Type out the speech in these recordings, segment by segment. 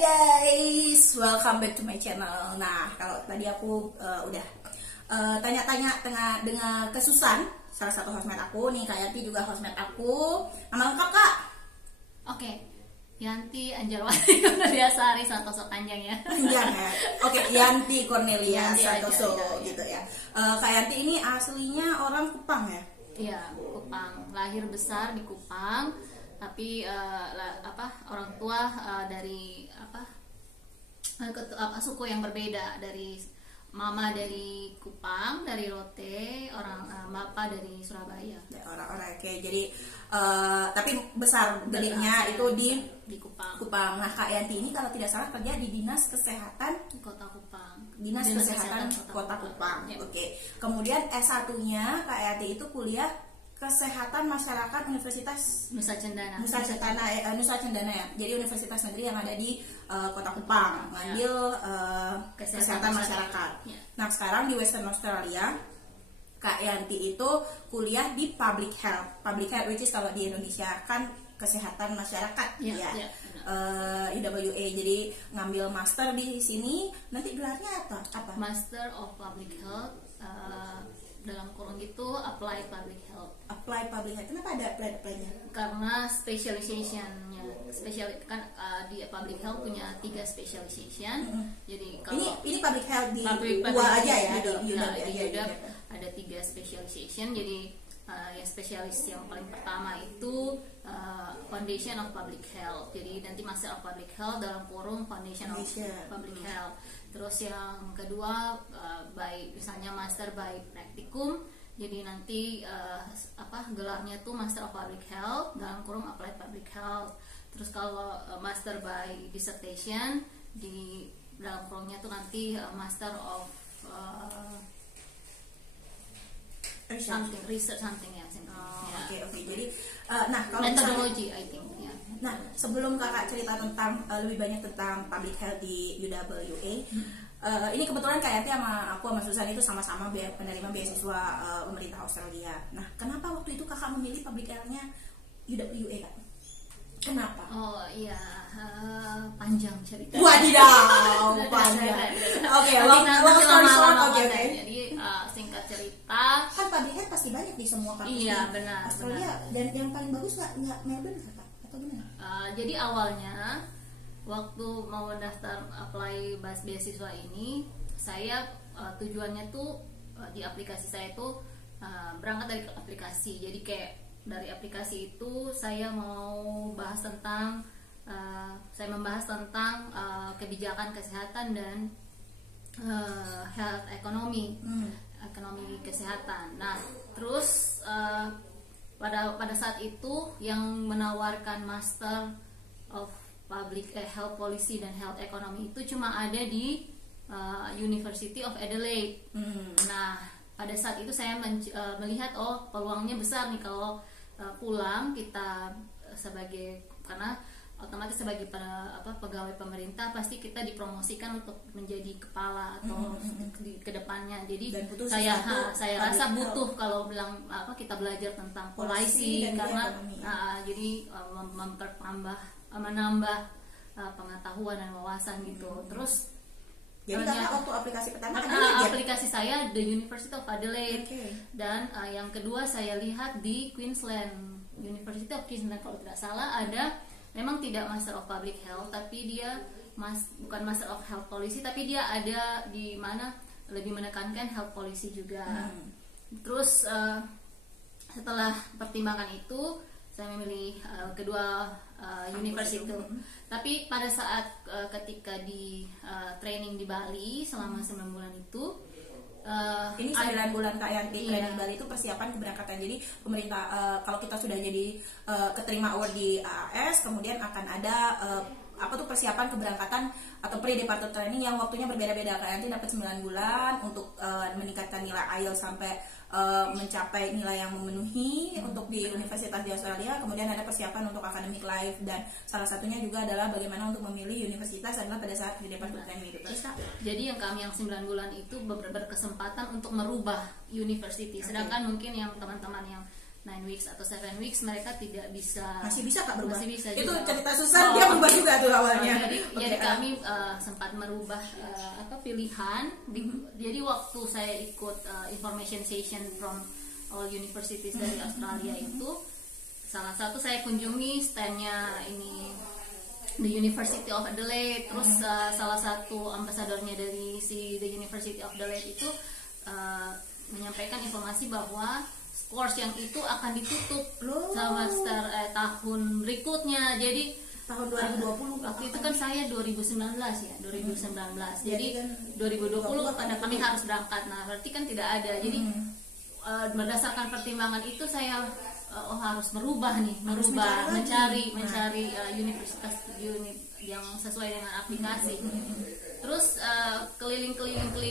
guys, welcome back to my channel. Nah, kalau tadi aku udah tanya-tanya dengan kesusahan salah satu housemate aku nih, Kak Yanti juga housemate aku. Nama lengkap Kak? Oke, Yanti Anjarwati Biasari Santoso panjang ya. Panjang ya. Oke, Yanti Cornelia Yanti Santoso aja, gitu ya. Kak Yanti ini aslinya orang Kupang ya? Iya, Kupang. Lahir besar di Kupang, tapi orang tua dari suku yang berbeda, dari mama dari Kupang, dari Lote, bapak dari Surabaya. Orang-orang kayak jadi tapi besar gedenya itu di Kupang. Kupang. Nah, Kak Yanti ini kalau tidak salah kerja di Dinas Kesehatan Kota Kupang. Dinas Kesehatan Kota Kupang. Ya. Oke. Kemudian S1-nya Kak Yanti itu kuliah Kesehatan Masyarakat Universitas Nusa Cendana. Nusa Cendana ya. Jadi universitas negeri yang ada di Kota Kupang, ngambil kesehatan masyarakat. Ya. Nah, sekarang di Western Australia Kak Yanti itu kuliah di Public Health. Public Health which is kalau di Indonesia kan kesehatan masyarakat ya. UWA. Jadi ngambil master di sini. Nanti gelarnya apa? Master of Public Health, dalam kurung itu Applied Public Health. Apply Public Health. Kenapa ada apply-nya? Karena specializationnya kan di Public Health punya 3 specialization. Jadi kalau ini Public Health di public UA aja ya, di di UW ada 3 specialization. Jadi yang spesialis yang paling pertama itu Foundation of Public Health. Jadi nanti Master of Public Health dalam kurung Foundation of Public Health. Terus yang kedua misalnya Master by Practicum. Jadi nanti gelarnya tuh Master of Public Health dalam kurung Applied Public Health. Terus kalau Master by Dissertation di dalam kurungnya tuh nanti Master of research something ya. Oke. Jadi nah kalau methodology I think ya. Nah, sebelum Kakak cerita tentang lebih banyak tentang public health di UWA, ini kebetulan Kak Yanti sama aku sama Susan itu sama-sama penerima beasiswa pemerintah Australia. Nah, kenapa waktu itu Kakak memilih public health-nya UWA, Kak? Kenapa? Oh iya, panjang cerita. Wadidaw, panjang. Oke, long story short, oke. Jadi singkat cerita, kan public health pasti banyak di semua kampus. Iya, benar. Australia. Dan yang paling bagus nggak Melbourne, Kak? Atau gimana? Jadi awalnya waktu mau daftar apply beasiswa ini, saya tujuannya tuh di aplikasi saya tuh berangkat dari aplikasi. Jadi kayak dari aplikasi itu saya mau bahas tentang membahas tentang kebijakan kesehatan dan health ekonomi kesehatan. Nah, terus pada saat itu yang menawarkan Master of Public Health Policy dan Health Economy itu cuma ada di University of Adelaide. Nah, pada saat itu saya melihat peluangnya besar nih kalau pulang kita karena otomatis sebagai pegawai pemerintah pasti kita dipromosikan untuk menjadi kepala atau ke depannya. Jadi saya rasa butuh kalau bilang kita belajar tentang policy karena jadi menambah pengetahuan dan wawasan gitu. Terus jadi Kakak waktu aplikasi pertama aplikasi saya The University of Adelaide. Dan yang kedua saya lihat di Queensland, University of Queensland kalau tidak salah ada, memang tidak Master of Public Health tapi dia bukan Master of Health Policy tapi dia ada di mana lebih menekankan health policy juga. Terus setelah pertimbangan itu saya memilih kedua university itu. Tapi pada saat ketika di training di Bali selama 9 bulan itu ini 9 bulan Kak Yanti training Bali itu persiapan keberangkatan. Jadi pemerintah kalau kita sudah jadi keterima award di AAS, kemudian akan ada persiapan keberangkatan atau pre-departure training yang waktunya berbeda-beda. Kak Yanti dapat 9 bulan untuk meningkatkan nilai IELTS sampai mencapai nilai yang memenuhi untuk di universitas di Australia. Kemudian ada persiapan untuk academic life, dan salah satunya juga adalah bagaimana untuk memilih universitas adalah pada saat di departure training itu. Jadi yang kami yang 9 bulan itu berkesempatan untuk merubah university. Sedangkan mungkin yang teman-teman yang 9 weeks atau 7 weeks mereka tidak bisa. Masih bisa Kak berubah? Masih bisa itu juga. cerita Susan dia berubah juga tuh awalnya. Jadi kami sempat merubah pilihan. Jadi waktu saya ikut information session from all universities dari Australia itu, salah satu saya kunjungi standnya ini the University of Adelaide. Terus salah satu ambasadornya dari the University of Adelaide itu menyampaikan informasi bahwa course yang itu akan ditutup semester tahun berikutnya. Jadi tahun 2020 waktu itu kan saya 2019 ya, 2019. Jadi 2020 karena kami harus berangkat. Nah, berarti kan tidak ada. Jadi berdasarkan pertimbangan itu saya harus merubah nih, mencari universitas yang sesuai dengan aplikasi. Terus keliling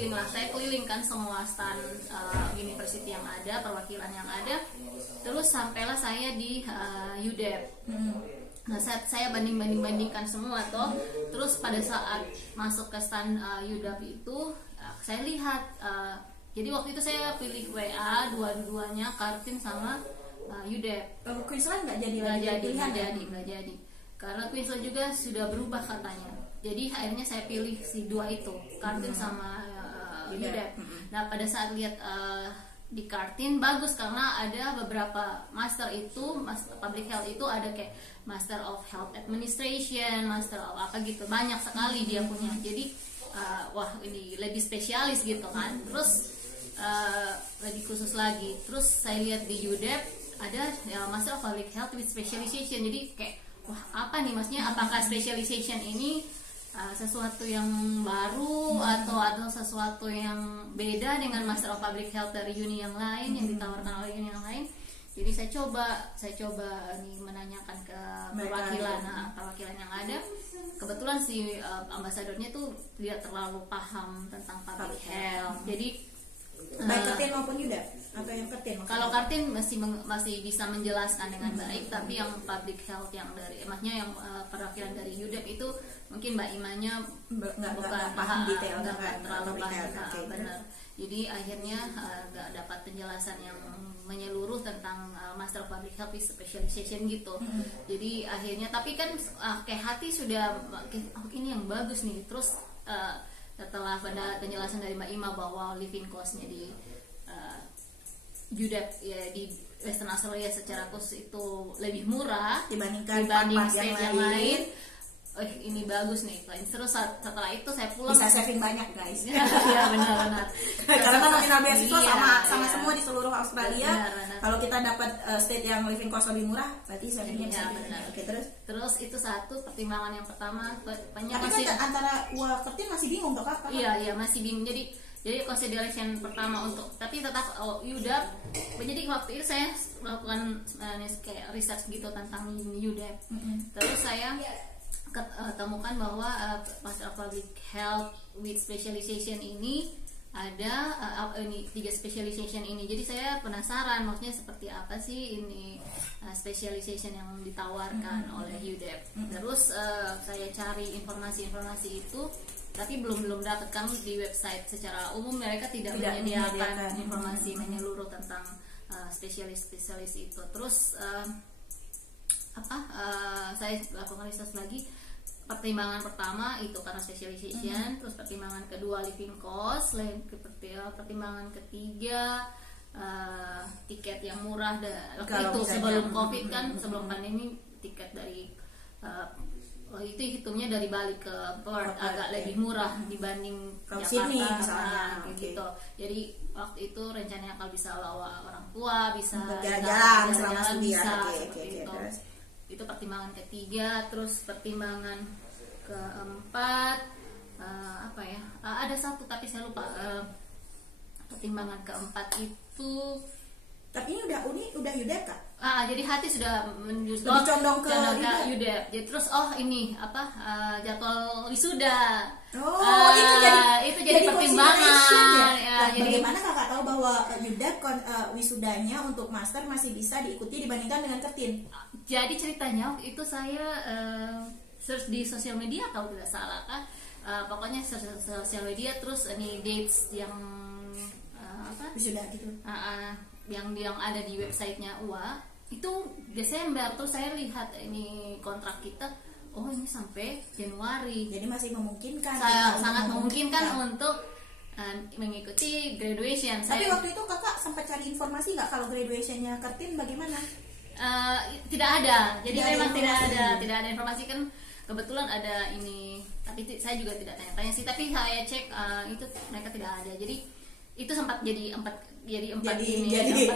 lah, saya kelilingkan semua stand university yang ada, perwakilan yang ada. Terus sampailah saya di UDEP. Nah, saya bandingkan semua toh. Terus pada saat masuk ke stand UDEP itu saya lihat, jadi waktu itu saya pilih WA dua-duanya, Kartini sama UDEP. Queensland nggak jadi karena Queensland juga sudah berubah katanya. Jadi akhirnya saya pilih si dua itu, Kartini sama UDEP. Nah, pada saat lihat di Kartini bagus karena ada beberapa master itu, master public health itu ada kayak Master of Health Administration, Master of apa gitu, banyak sekali dia punya. Jadi wah ini lebih spesialis gitu kan. Terus lebih khusus lagi. Terus saya lihat di UDEP ada Master of Public Health with Specialization. Jadi kayak wah apa nih maksudnya, apakah specialization ini sesuatu yang baru atau sesuatu yang beda dengan Master of Public Health dari uni yang lain yang ditawarkan oleh uni yang lain. Jadi saya coba nih menanyakan ke perwakilan yang ada. Kebetulan si ambasadornya tuh dia terlalu paham tentang public health. Jadi baik Kartini maupun UDEP atau yang Kartini? Kalau Kartini masih bisa menjelaskan dengan baik, tapi yang public health yang dari maksudnya yang perwakilan dari UDEP itu mungkin Mbak Imanya bukan paham detail, nggak terlalu paham. Okay, benar. Jadi akhirnya nggak dapat penjelasan yang menyeluruh tentang Master of Public Health Specialization gitu. Jadi akhirnya, tapi kan kayak hati sudah ini yang bagus nih. Terus setelah pada penjelasan dari Mbak Ima bahwa living cost-nya di UDEP ya di Western Australia secara khusus itu lebih murah dibanding state yang lain. Ini bagus nih. Terus setelah itu saya pulang bisa saving banyak guys. Iya benar. Karena nominal beasiswa sama semua di seluruh Australia. Kalau kita dapat state yang living cost lebih murah, berarti savingnya bisa lebih banyak. Oke, terus itu satu pertimbangan yang pertama. Tapi kan antara Kartini masih bingung tuh Kak? Iya masih bingung. Jadi consideration pertama untuk, tapi tetap UDEP. Jadi waktu itu saya melakukan kayak research gitu tentang UDEP. Terus saya temukan bahwa Master of Public Health with Specialization ini ada ini 3 specialization ini. Jadi saya penasaran maksudnya seperti apa sih ini specialization yang ditawarkan oleh UDEP. Terus saya cari informasi itu, tapi belum dapat. Kami di website secara umum mereka tidak menyediakan informasi menyeluruh tentang spesialis itu. Terus saya lakukan research lagi. Pertimbangan pertama itu karena specialization, terus pertimbangan kedua living cost, pertimbangan ketiga tiket yang murah. Waktu itu sebelum COVID kan, sebelum pandemi, tiket dari itu hitungnya dari Bali ke Perth agak lebih murah dibanding Jakarta gitu. Jadi waktu itu rencananya kalau bisa bawa orang tua, bisa jalan-jalan selama studi gitu. Itu pertimbangan ketiga. Terus pertimbangan keempat ada satu tapi saya lupa. Pertimbangan keempat itu, tapi ini udah UDEP Kak? Jadi hati sudah lebih condong ke UDEP. Jadi terus jadwal wisuda. Itu jadi pertimbangan. Jadi bagaimana Kakak tahu bahwa UDEP wisudanya untuk master masih bisa diikuti dibandingkan dengan Kartini? Jadi ceritanya itu saya search di sosial media kalau tidak salah kan. Pokoknya search sosial media, terus ini dates yang wisuda gitu. yang ada di websitenya UA itu Desember, terus saya lihat ini kontrak kita, oh ini sampai Januari, jadi masih memungkinkan, sangat memungkinkan untuk mengikuti graduation. Tapi waktu itu kakak sempat cari informasi nggak kalau graduationnya Kertin bagaimana? Tidak ada, jadi memang tidak ada informasi kan. Kebetulan ada ini, tapi saya juga tidak tanya-tanya sih, tapi saya cek itu mereka tidak ada. Jadi itu sempat jadi empat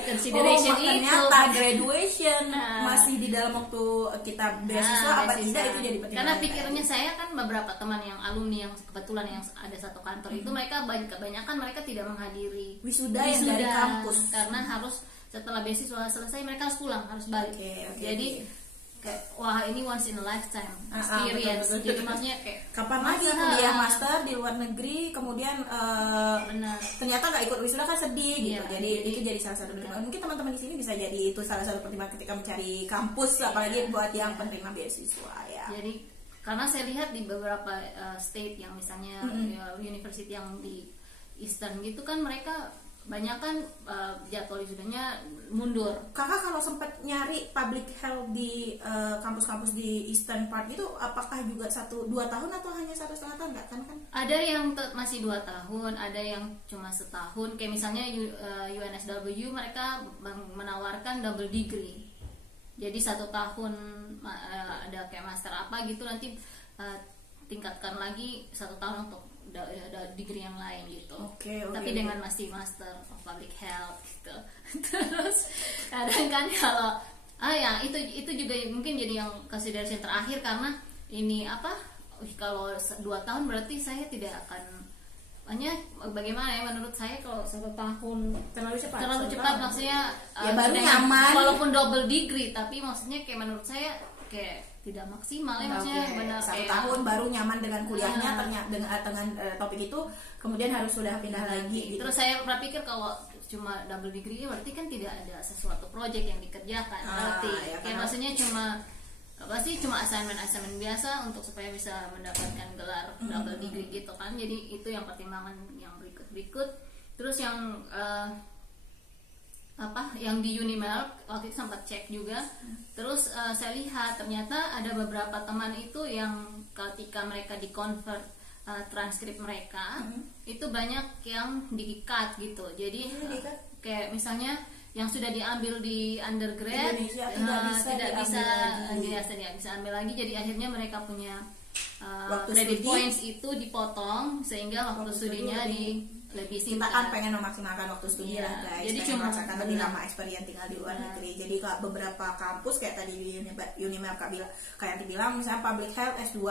consideration. Ternyata graduation masih di dalam waktu kita beasiswa apa tidak, itu jadi pertimbangan. Karena pikirnya saya kan beberapa teman yang alumni yang kebetulan yang ada satu kantor itu mereka kebanyakan mereka tidak menghadiri wisuda yang dari kampus karena harus setelah beasiswa selesai mereka harus pulang, harus balik. Jadi kayak wah ini once in a lifetime experience. Betul. Jadi maksudnya kayak kapan lagi kuliah master di luar negeri kemudian ternyata nggak ikut wisuda kan sedih gitu. Jadi itu jadi salah satu pertimbangan. Mungkin teman-teman di sini bisa jadi itu salah satu pertimbangan ketika mencari kampus, apalagi buat yang penerima beasiswa ya. Jadi karena saya lihat di beberapa state yang misalnya university yang di Eastern gitu kan mereka banyak kan jadwal wisudanya mundur. Kakak kalau sempat nyari public health di kampus-kampus di Eastern Part itu apakah juga 1-2 tahun atau hanya 1,5 tahun nggak kan? Ada yang masih 2 tahun, ada yang cuma setahun. Kayak misalnya UNSW mereka menawarkan double degree. Jadi 1 tahun ada kayak master apa gitu, nanti tingkatkan lagi 1 tahun untuk ada degree yang lain gitu. Tapi dengan masih master of public health gitu. Terus kadang kan kalau ya itu juga mungkin jadi yang consideration terakhir karena ini kalau 2 tahun berarti saya tidak akan bagaimana ya menurut saya kalau 1 tahun terlalu cepat maksudnya baru nyaman walaupun double degree tapi maksudnya kayak menurut saya kayak tidak maksimal ya, maksudnya benar 1 tahun baru nyaman dengan kuliahnya ternyata dengan topik itu kemudian harus sudah pindah lagi gitu. Terus saya berpikir kalau cuma double degree berarti kan tidak ada sesuatu project yang dikerjakan berarti kayak maksudnya cuma assignment biasa untuk supaya bisa mendapatkan gelar double degree gitu kan. Jadi itu yang pertimbangan yang berikut. Terus yang yang di Unimelk waktu itu sempat cek juga. Terus saya lihat ternyata ada beberapa teman itu yang ketika mereka di convert transkrip mereka itu banyak yang di-cut gitu. Jadi kayak misalnya yang sudah diambil di undergrad tidak bisa ambil lagi. Jadi akhirnya mereka punya credit points itu dipotong sehingga waktu studinya lebih singkat. Kita kan pengen memaksimalkan waktu studi lah guys, jadi pengen merasakan lebih lama experience tinggal di luar negeri. Jadi kalau beberapa kampus kayak tadi di Unimelk kayak dibilang misalnya public health S2,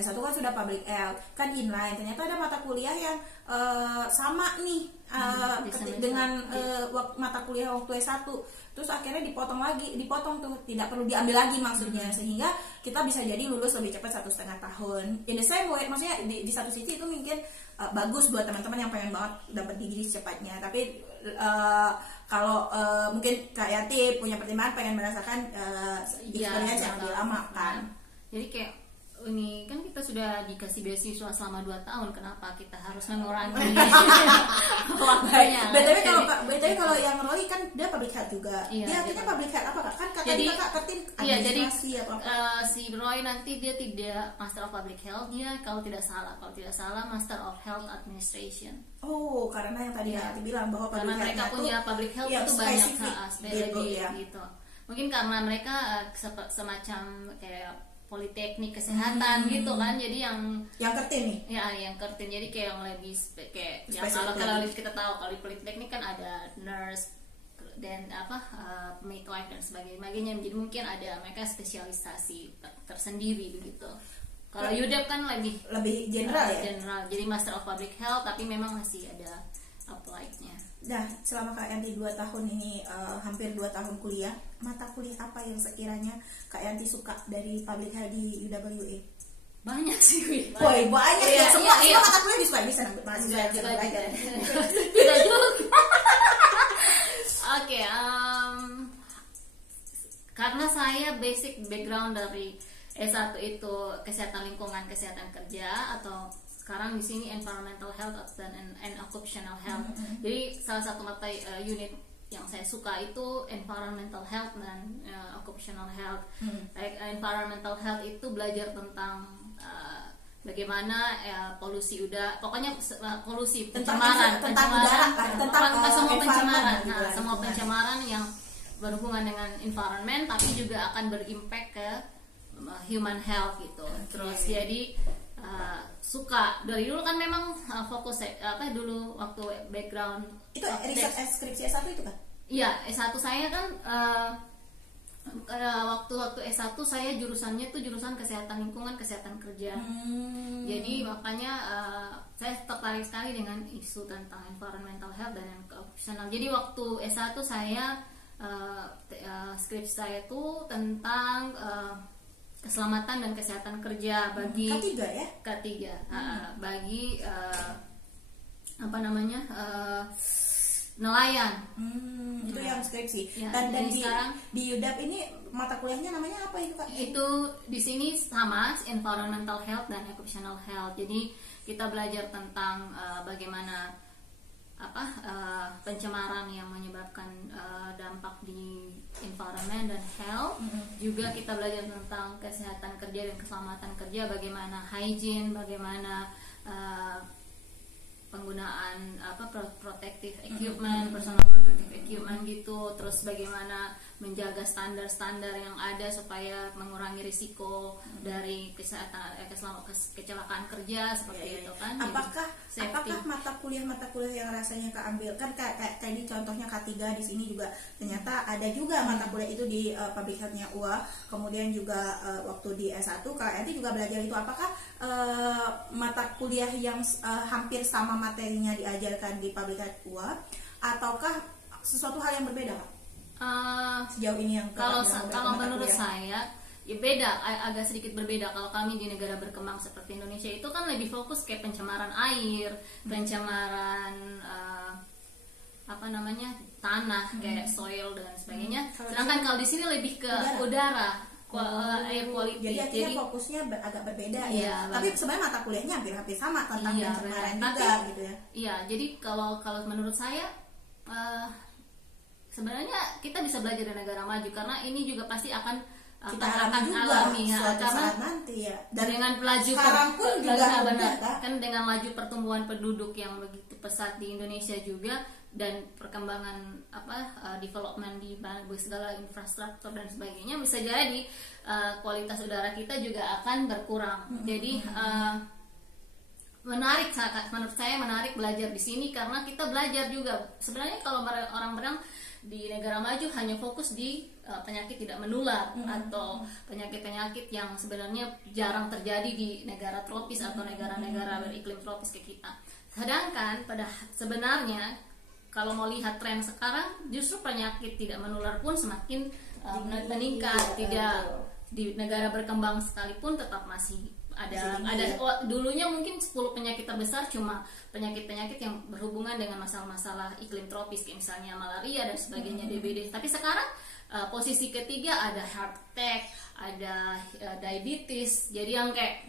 S1 kan sudah public health kan inline, ternyata ada mata kuliah yang sama nih dengan mata kuliah waktu S1, terus akhirnya dipotong tuh, tidak perlu diambil lagi maksudnya, sehingga kita bisa jadi lulus lebih cepat 1,5 tahun. In the same way, maksudnya di satu sisi itu mungkin bagus buat teman-teman yang pengen banget dapat degree secepatnya, tapi kalau mungkin Kak Yanti punya pertimbangan pengen merasakan experience yang lebih lama kan. Jadi kayak ini kan kita sudah dikasih beasiswa selama 2 tahun, kenapa kita harus mengurangi waktunya? BTW kalau yang Roy kan dia public health juga. Dia akhirnya public health apa Kak? Kan kata Kakak Kertin administrasi atau apa? Si Roy nanti dia tidak Master of Public Health, dia kalau tidak salah Master of Health Administration. Oh, karena yang tadi Yanti bilang bahwa karena mereka punya public health itu banyak gitu. Mungkin karena mereka semacam kayak politeknik kesehatan gitu kan, jadi yang Kertin nih yang Kertin, jadi kayak yang lebih kayak kalau kita tahu kalau di politeknik kan ada nurse dan midwife dan sebagainya, jadi mungkin ada mereka spesialisasi tersendiri begitu. Kalau UDEP kan lebih general jadi Master of Public Health tapi memang masih ada applied-nya. Nah, selama Kak Yanti 2 tahun ini hampir 2 tahun kuliah, mata kuliah apa yang sekiranya Kak Yanti suka dari public health di UWA? Banyak sih, banyak ya. Semua mata kuliah disukai, bisa mahasiswa yang belajar. Oke, karena saya basic background dari S1 itu kesehatan lingkungan, kesehatan kerja, atau sekarang di sini environmental health dan occupational health. Jadi salah satu mata unit yang saya suka itu environmental health dan occupational health. Environmental health itu belajar tentang bagaimana polusi udara, pokoknya polusi pencemaran, tentang udara, tentang semua pencemaran, gitu, semua pencemaran yang berhubungan dengan environment, tapi juga akan berimpact ke human health gitu. Terus jadi suka dari dulu kan memang fokus dulu waktu background itu riset skripsi S1 itu kan? Iya, S1 saya kan waktu S1 saya jurusannya tuh jurusan kesehatan lingkungan, kesehatan kerja. Jadi makanya saya tertarik sekali dengan isu tentang environmental health dan occupational. Jadi waktu S1 saya skripsi saya tuh tentang keselamatan dan kesehatan kerja bagi K3 bagi nelayan. Itu yang skripsi. Ya, dan sekarang di UDAP ini mata kuliahnya namanya apa itu Kak? Itu di sini sama environmental health dan occupational health. Jadi kita belajar tentang bagaimana pencemaran yang menyebabkan dampak di environment dan health. Juga kita belajar tentang kesehatan kerja dan keselamatan kerja, bagaimana hygiene, bagaimana penggunaan protective equipment, personal protective equipment gitu, terus bagaimana menjaga standar-standar yang ada supaya mengurangi risiko dari kecelakaan kerja seperti itu kan. Apakah mata kuliah yang rasanya Kak ambil kan kayak ini contohnya K3 di sini juga ternyata ada juga mata kuliah itu di public health-nya UA, kemudian juga waktu di S1 Kak Enti juga belajar itu. Apakah mata kuliah yang hampir sama materinya diajarkan di public health UA ataukah sesuatu hal yang berbeda Kak? Sejauh ini yang kalau menurut saya ya beda, agak sedikit berbeda. Kalau kami di negara berkembang seperti Indonesia itu kan lebih fokus kayak pencemaran air, pencemaran tanah kayak soil dan sebagainya. Sedangkan kalau di sini lebih ke udara, air quality. Jadi fokusnya agak berbeda ya. Tapi sebenarnya mata kuliahnya hampir sama tentang pencemaran juga gitu ya. Iya, jadi kalau menurut saya sebenarnya kita bisa belajar dari negara maju karena ini juga pasti akan alami suatu karena saat nanti ya. Dan dengan laju sekarang pun juga kan dengan laju pertumbuhan penduduk yang begitu pesat di Indonesia juga dan perkembangan development di segala infrastruktur dan sebagainya, bisa jadi kualitas udara kita juga akan berkurang. Jadi menarik, menurut saya menarik belajar di sini karena kita belajar juga sebenarnya kalau orang di negara maju hanya fokus di penyakit tidak menular atau penyakit-penyakit yang sebenarnya jarang terjadi di negara tropis atau negara-negara beriklim tropis ke kita. Sedangkan sebenarnya kalau mau lihat tren sekarang justru penyakit tidak menular pun semakin meningkat. Di negara berkembang sekalipun tetap masih ada dulunya mungkin 10 penyakit terbesar cuma penyakit-penyakit yang berhubungan dengan masalah-masalah iklim tropis kayak misalnya malaria dan sebagainya, DBD. Tapi sekarang posisi ketiga ada heart attack, ada diabetes. Jadi yang kayak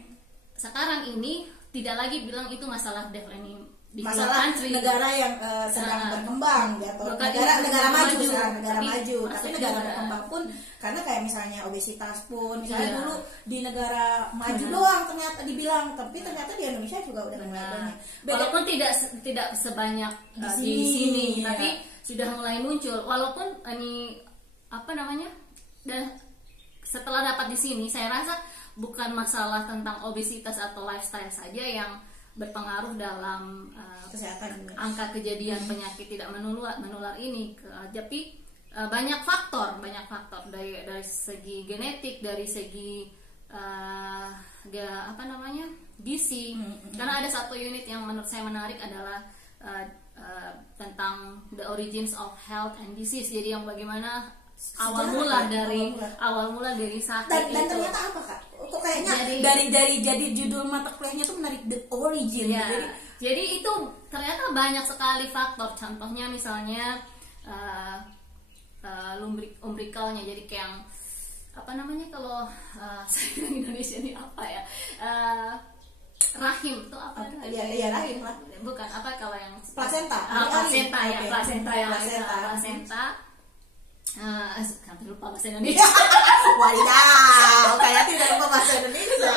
sekarang ini tidak lagi bilang itu masalah developing masalah negara yang sedang berkembang gitu. Negara maju tapi negara berkembang pun karena kayak misalnya obesitas pun misalnya dulu di negara maju doang ternyata dibilang, tapi ternyata di Indonesia juga udah mulai banyak. Walaupun tidak sebanyak di sini tapi sudah mulai muncul. Walaupun ini dan setelah dapat di sini saya rasa bukan masalah tentang obesitas atau lifestyle saja yang berpengaruh dalam kesehatan angka kejadian penyakit tidak menular ini, tapi banyak faktor dari segi genetik, dari segi gizi. Karena ada satu unit yang menurut saya menarik adalah tentang the origins of health and disease. Jadi yang bagaimana awal mula dari sakit dan ternyata apa Kak? Kok kayaknya dari judul mata kuliahnya tuh menarik, the origin. Jadi itu ternyata banyak sekali faktor. Contohnya misalnya umbilikalnya. Jadi kayak kalau saya bilang Indonesia ini apa ya? rahim itu apa? Iya rahim lah. Bukan apa kalau yang Plasenta. Plasenta ya, Okay. plasenta ya, Plasenta. plasenta. Hampir lupa bahasa Indonesia. Wadidaw, kayak tidak lupa bahasa Indonesia.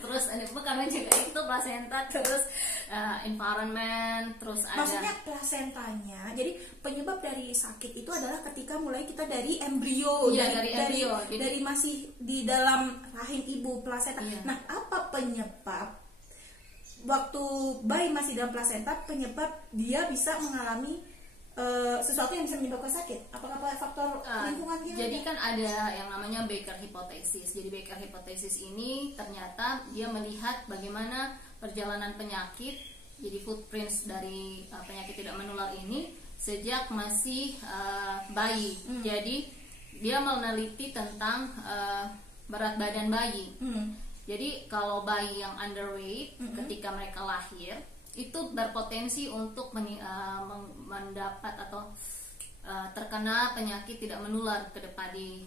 Terus bukan juga itu plasenta, terus environment, terus ada. Maksudnya plasentanya, jadi penyebab dari sakit itu adalah ketika mulai kita dari embrio, Iya, dari embrio. dari masih di dalam rahim ibu, plasenta. Iya. Nah, apa penyebab waktu bayi masih dalam plasenta, penyebab dia bisa mengalami sesuatu yang bisa menyebabkan sakit? Apakah faktor lingkungan dia? Jadi kan ada yang namanya Baker hypothesis. Jadi Baker hypothesis ini ternyata dia melihat bagaimana perjalanan penyakit, jadi footprints dari penyakit tidak menular ini sejak masih bayi. Jadi dia meneliti tentang berat badan bayi. Jadi kalau bayi yang underweight ketika mereka lahir itu berpotensi untuk mendapat atau terkena penyakit tidak menular ke depan di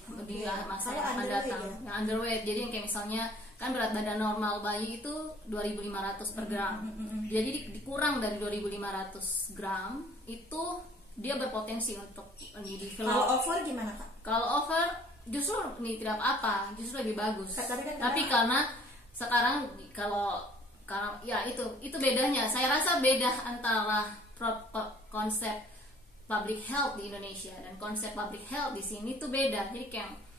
masa yang akan datang. Ya? Yang underweight, jadi yang kayak misalnya kan berat badan normal bayi itu 2.500 per gram. Jadi dikurang dari 2.500 gram itu dia berpotensi untuk menjadi Kalau over gimana Kak? Kalau over justru ini tidak apa-apa, justru lebih bagus. Tapi karena sekarang karena ya itu bedanya. Saya rasa beda antara konsep public health di Indonesia dan konsep public health di sini tuh beda. Jadi kayak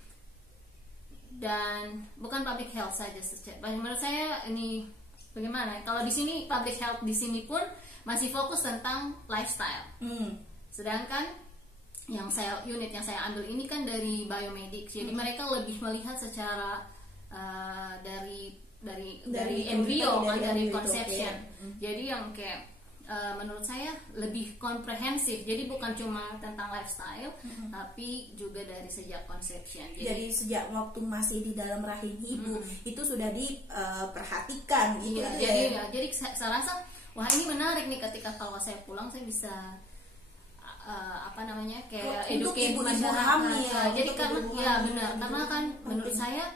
dan bukan public health saja. Menurut saya ini bagaimana? Kalau di sini public health di sini pun masih fokus tentang lifestyle. Sedangkan unit yang saya ambil ini kan dari biomedics. Jadi mereka lebih melihat secara dari embrio kan, dari conception. Jadi yang kayak menurut saya lebih komprehensif. Jadi bukan cuma tentang lifestyle, tapi juga dari sejak conception. Jadi sejak waktu masih di dalam rahim ibu itu sudah diperhatikan gitu. Iya, jadi saya rasa wah ini menarik nih ketika kalau saya pulang saya bisa kayak educate masyarakat. Jadi karena ya benar, karena kan menurut saya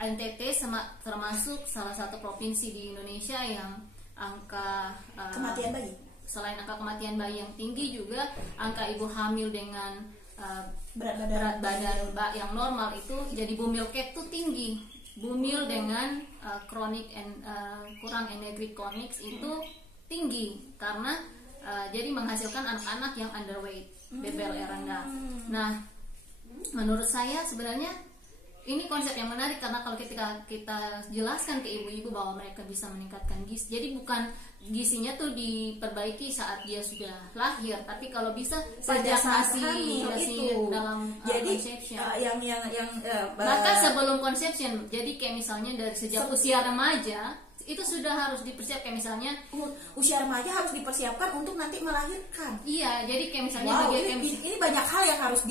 NTT termasuk salah satu provinsi di Indonesia yang angka kematian bayi. Selain angka kematian bayi yang tinggi, juga angka ibu hamil dengan berat badan yang normal itu jadi bumil cap tuh tinggi. Bumil dengan kurang energi kronik itu tinggi karena jadi menghasilkan anak-anak yang underweight, BBL rendah. Nah, menurut saya sebenarnya ini konsep yang menarik karena kalau kita jelaskan ke ibu-ibu bahwa mereka bisa meningkatkan gizi, jadi bukan gizinya tuh diperbaiki saat dia sudah lahir, tapi kalau bisa sejak masih dalam conception. Bahkan sebelum conception, jadi kayak misalnya dari sejak usia remaja itu sudah harus dipersiapkan, misalnya usia remaja harus dipersiapkan untuk nanti melahirkan. Iya, jadi kayak misalnya ini banyak hal yang harus